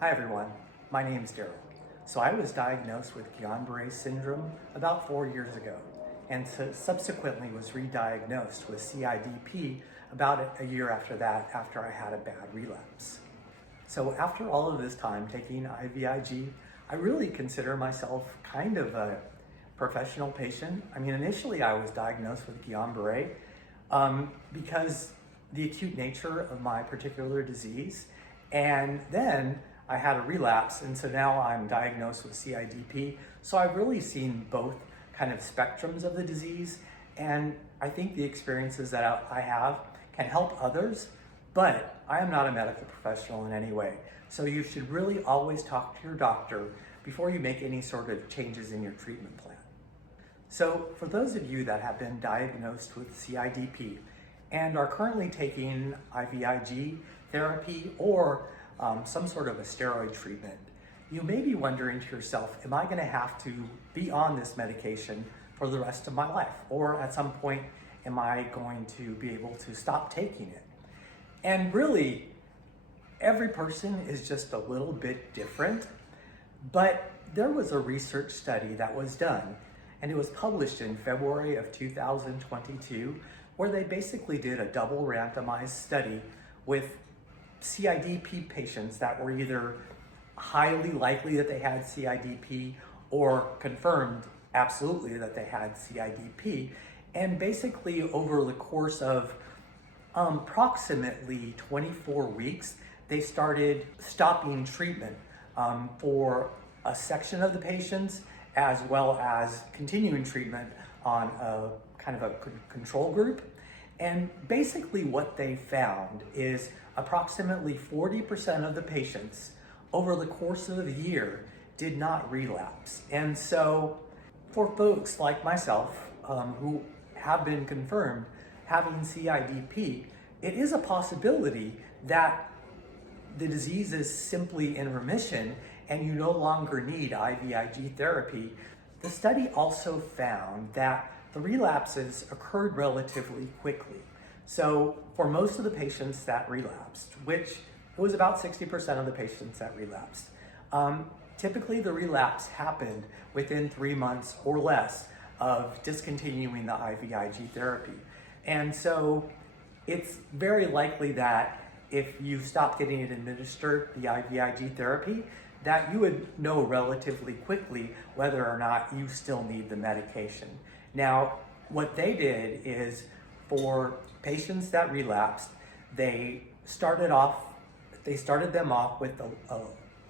Hi everyone, my name is Daryl. So I was diagnosed with Guillain-Barré syndrome about 4 years ago and subsequently was re-diagnosed with CIDP about a year after that, after I had a bad relapse. So after all of this time taking IVIG, I really consider myself kind of a professional patient. I mean, initially I was diagnosed with Guillain-Barré because the acute nature of my particular disease, and then I had a relapse, and so now I'm diagnosed with CIDP. So I've really seen both kind of spectrums of the disease, and I think the experiences that I have can help others, but I am not a medical professional in any way. So you should really always talk to your doctor before you make any sort of changes in your treatment plan. So for those of you that have been diagnosed with CIDP and are currently taking IVIG therapy or some sort of a steroid treatment, you may be wondering to yourself, am I going to have to be on this medication for the rest of my life? Or at some point, am I going to be able to stop taking it? And really, every person is just a little bit different, but there was a research study that was done, and it was published in February of 2022, where they basically did a double randomized study with CIDP patients that were either highly likely that they had CIDP or confirmed absolutely that they had CIDP. And basically over the course of approximately 24 weeks, they started stopping treatment for a section of the patients, as well as continuing treatment on a kind of a control group. And basically what they found is approximately 40% of the patients over the course of the year did not relapse. And so for folks like myself who have been confirmed having CIDP, it is a possibility that the disease is simply in remission and you no longer need IVIG therapy. The study also found that the relapses occurred relatively quickly. So for most of the patients that relapsed, which it was about 60% of the patients that relapsed, typically the relapse happened within 3 months or less of discontinuing the IVIG therapy. And so it's very likely that if you stop getting it administered, the IVIG therapy, that you would know relatively quickly whether or not you still need the medication. Now, what they did is for patients that relapsed, they started them off with a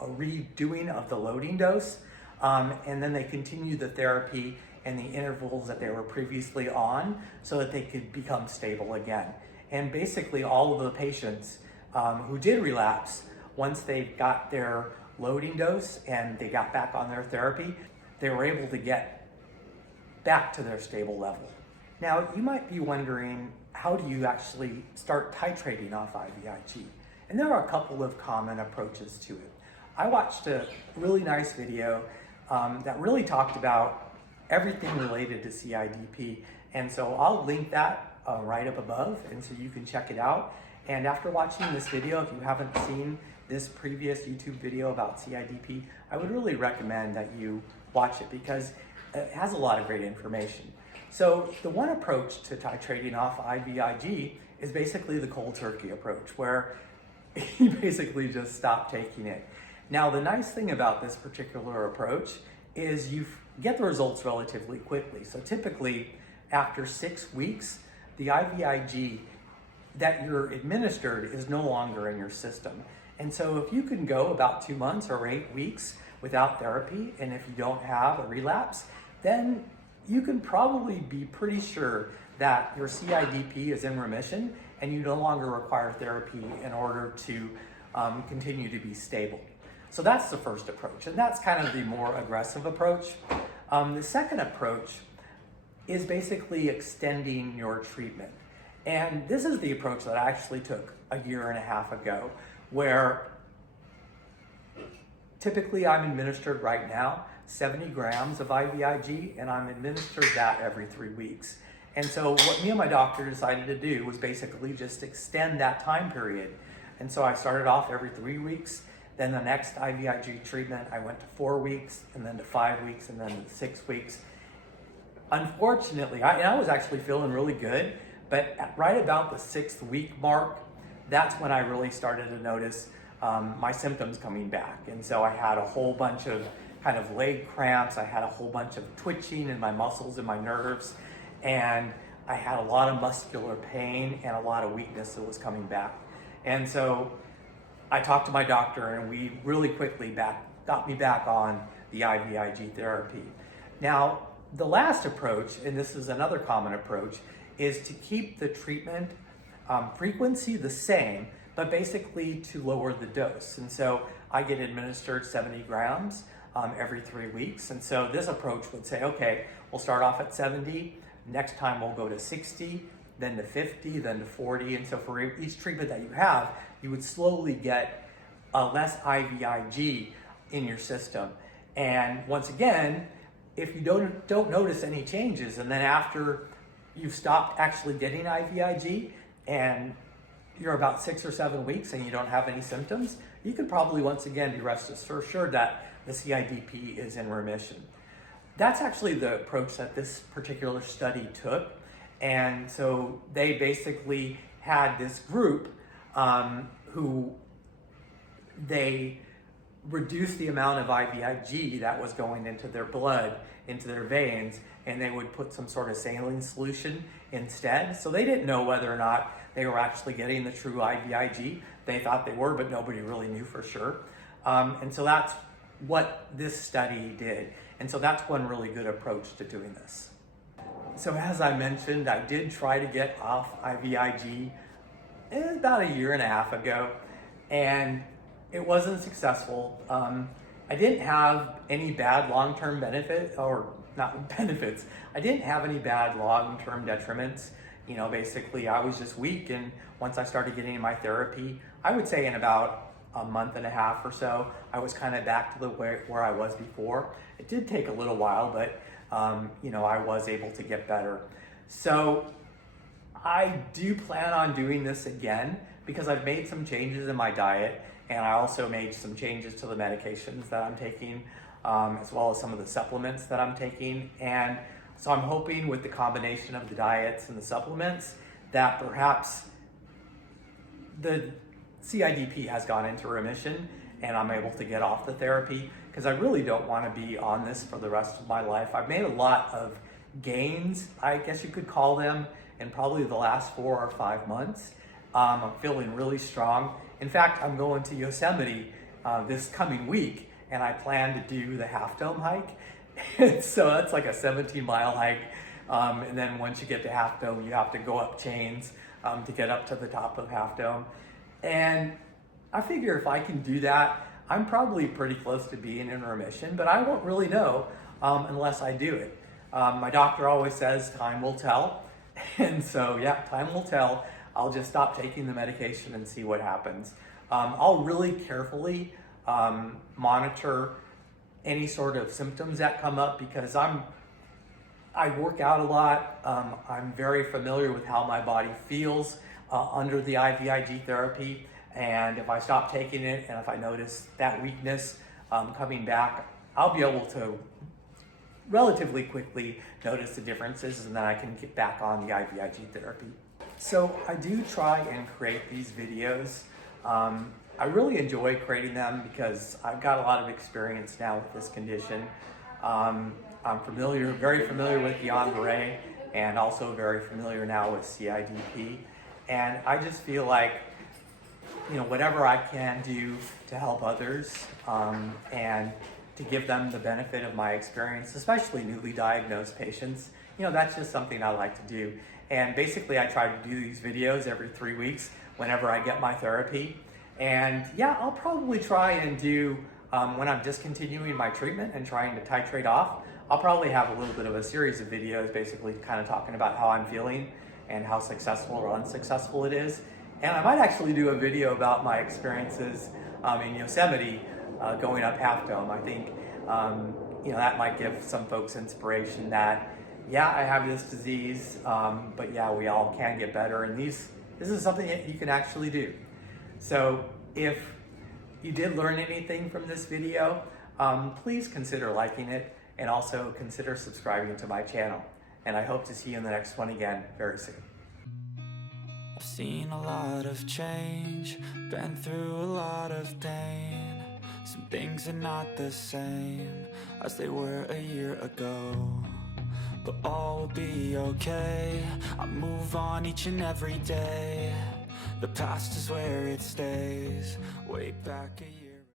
redoing of the loading dose, and then they continued the therapy in the intervals that they were previously on so that they could become stable again. And basically all of the patients who did relapse, once they got their loading dose and they got back on their therapy, they were able to get back to their stable level. Now, you might be wondering, how do you actually start titrating off IVIG? And there are a couple of common approaches to it. I watched a really nice video that really talked about everything related to CIDP, and so I'll link that right up above, and so you can check it out. And after watching this video, if you haven't seen this previous YouTube video about CIDP, I would really recommend that you watch it because it has a lot of great information. So the one approach to titrating off IVIG is basically the cold turkey approach, where you basically just stop taking it. Now, the nice thing about this particular approach is you get the results relatively quickly. So typically after 6 weeks, the IVIG that you're administered is no longer in your system. And so if you can go about 2 months or 8 weeks without therapy, and if you don't have a relapse, then you can probably be pretty sure that your CIDP is in remission and you no longer require therapy in order to continue to be stable. So that's the first approach, and that's kind of the more aggressive approach. The second approach is basically extending your treatment. And this is the approach that I actually took a year and a half ago, where typically I'm administered right now 70 grams of IVIG, and I'm administered that every 3 weeks. And so what me and my doctor decided to do was basically just extend that time period. And so I started off every 3 weeks, Then the next IVIG treatment, I went to 4 weeks, and then to 5 weeks, and then to 6 weeks. Unfortunately, I was actually feeling really good, but right about the 6th week mark, that's when I really started to notice my symptoms coming back. And so I had a whole bunch of kind of leg cramps, I had a whole bunch of twitching in my muscles and my nerves, and I had a lot of muscular pain and a lot of weakness that was coming back. And so I talked to my doctor, and we really quickly got me back on the IVIG therapy. Now, the last approach, and this is another common approach, is to keep the treatment frequency the same, but basically to lower the dose. And so I get administered 70 grams every 3 weeks. And so this approach would say, okay, we'll start off at 70, next time we'll go to 60, then to 50, then to 40. And so for each treatment that you have, you would slowly get less IVIG in your system. And once again, if you don't notice any changes, and then after you've stopped actually getting IVIG and you're about 6 or 7 weeks and you don't have any symptoms, you can probably once again be rest assured that the CIDP is in remission. That's actually the approach that this particular study took. And so they basically had this group who they reduced the amount of IVIG that was going into their blood, into their veins, and they would put some sort of saline solution instead. So they didn't know whether or not they were actually getting the true IVIG. They thought they were, but nobody really knew for sure. And so that's what this study did. And so that's one really good approach to doing this. So as I mentioned, I did try to get off IVIG about 1.5 years ago, and it wasn't successful. I didn't have any bad long-term benefit, or not benefits. I didn't have any bad long-term detriments. You know, basically I was just weak, and once I started getting my therapy, I would say in about 1.5 months or so, I was kind of back to the where I was before. It did take a little while, but you know, I was able to get better. So I do plan on doing this again because I've made some changes in my diet, and I also made some changes to the medications that I'm taking, as well as some of the supplements that I'm taking. And so I'm hoping with the combination of the diets and the supplements that perhaps the CIDP has gone into remission and I'm able to get off the therapy, because I really don't want to be on this for the rest of my life. I've made a lot of gains, I guess you could call them, in probably the last 4 or 5 months. I'm feeling really strong. In fact, I'm going to Yosemite this coming week, and I plan to do the Half Dome hike. So that's like a 17-mile hike. And then once you get to Half Dome, you have to go up chains to get up to the top of Half Dome. And I figure if I can do that, I'm probably pretty close to being in remission, but I won't really know unless I do it. My doctor always says time will tell. And so, yeah, time will tell. I'll just stop taking the medication and see what happens. I'll really carefully monitor any sort of symptoms that come up, because I work out a lot. I'm very familiar with how my body feels under the IVIG therapy. And if I stop taking it, and if I notice that weakness coming back, I'll be able to relatively quickly notice the differences, and then I can get back on the IVIG therapy. So I do try and create these videos. I really enjoy creating them because I've got a lot of experience now with this condition. I'm very familiar with Guillain-Barré, and also very familiar now with CIDP. And I just feel like, you know, whatever I can do to help others and to give them the benefit of my experience, especially newly diagnosed patients, you know, that's just something I like to do. And basically I try to do these videos every 3 weeks whenever I get my therapy. And yeah, I'll probably try and do, when I'm discontinuing my treatment and trying to titrate off, I'll probably have a little bit of a series of videos basically kind of talking about how I'm feeling and how successful or unsuccessful it is. And I might actually do a video about my experiences in Yosemite going up Half Dome. I think you know, that might give some folks inspiration that, yeah, I have this disease, but yeah, we all can get better. And this is something that you can actually do. So if you did learn anything from this video, please consider liking it and also consider subscribing to my channel. And I hope to see you in the next one again very soon. I've seen a lot of change, been through a lot of pain. Some things are not the same as they were a year ago, but all will be okay. I move on each and every day. The past is where it stays, way back a year.